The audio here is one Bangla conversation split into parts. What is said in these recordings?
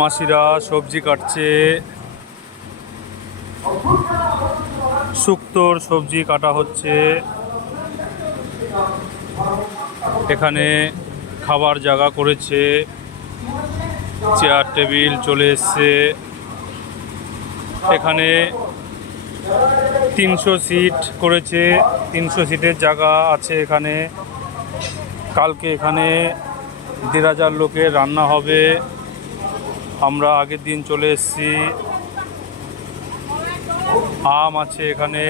মাসিরা সবজি কাটছে, শুক্তোর সবজি কাটা হচ্ছে। এখানে খাবার জায়গা করেছে, চেয়ার টেবিল চলে এসছে। এখানে 300 সিট করেছে, 300 সিটের জায়গা আছে এখানে। কালকে এখানে 1,500 লোকের রান্না হবে। আমরা আগের দিন চলে এসেছি। আম আছে এখানে,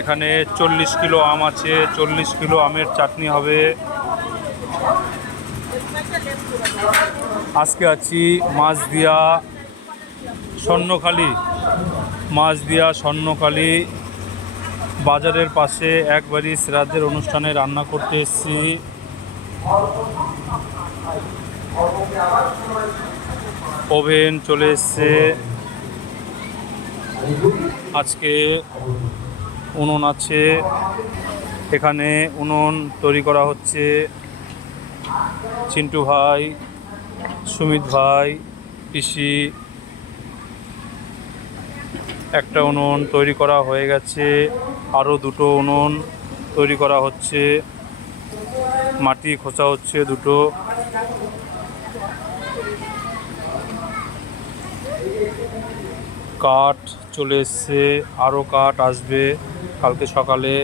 এখানে 40 কিলো আম আছে, 40 কিলো আমের চাটনি হবে। আজকে আছি মাছদিয়া স্বর্ণখালি, মাছদিয়া স্বর্ণখালি বাজারের পাশে একবারই শ্রাদ্ধের অনুষ্ঠানে রান্না করতে এসেছি। ওভেন চলে এসছে, আজকে উনুন আছে, এখানে উনুন তৈরি করা হচ্ছে। চিন্টু ভাই, সুমিত ভাই, পিসি, একটা উনুন তৈরি করা হয়ে গেছে, আরও 2টো উনুন তৈরি করা হচ্ছে। মাটি খোঁচা হচ্ছে 2টো। কাঠ চলে এসছে, আরও কাঠ আসবে কালকে সকালে।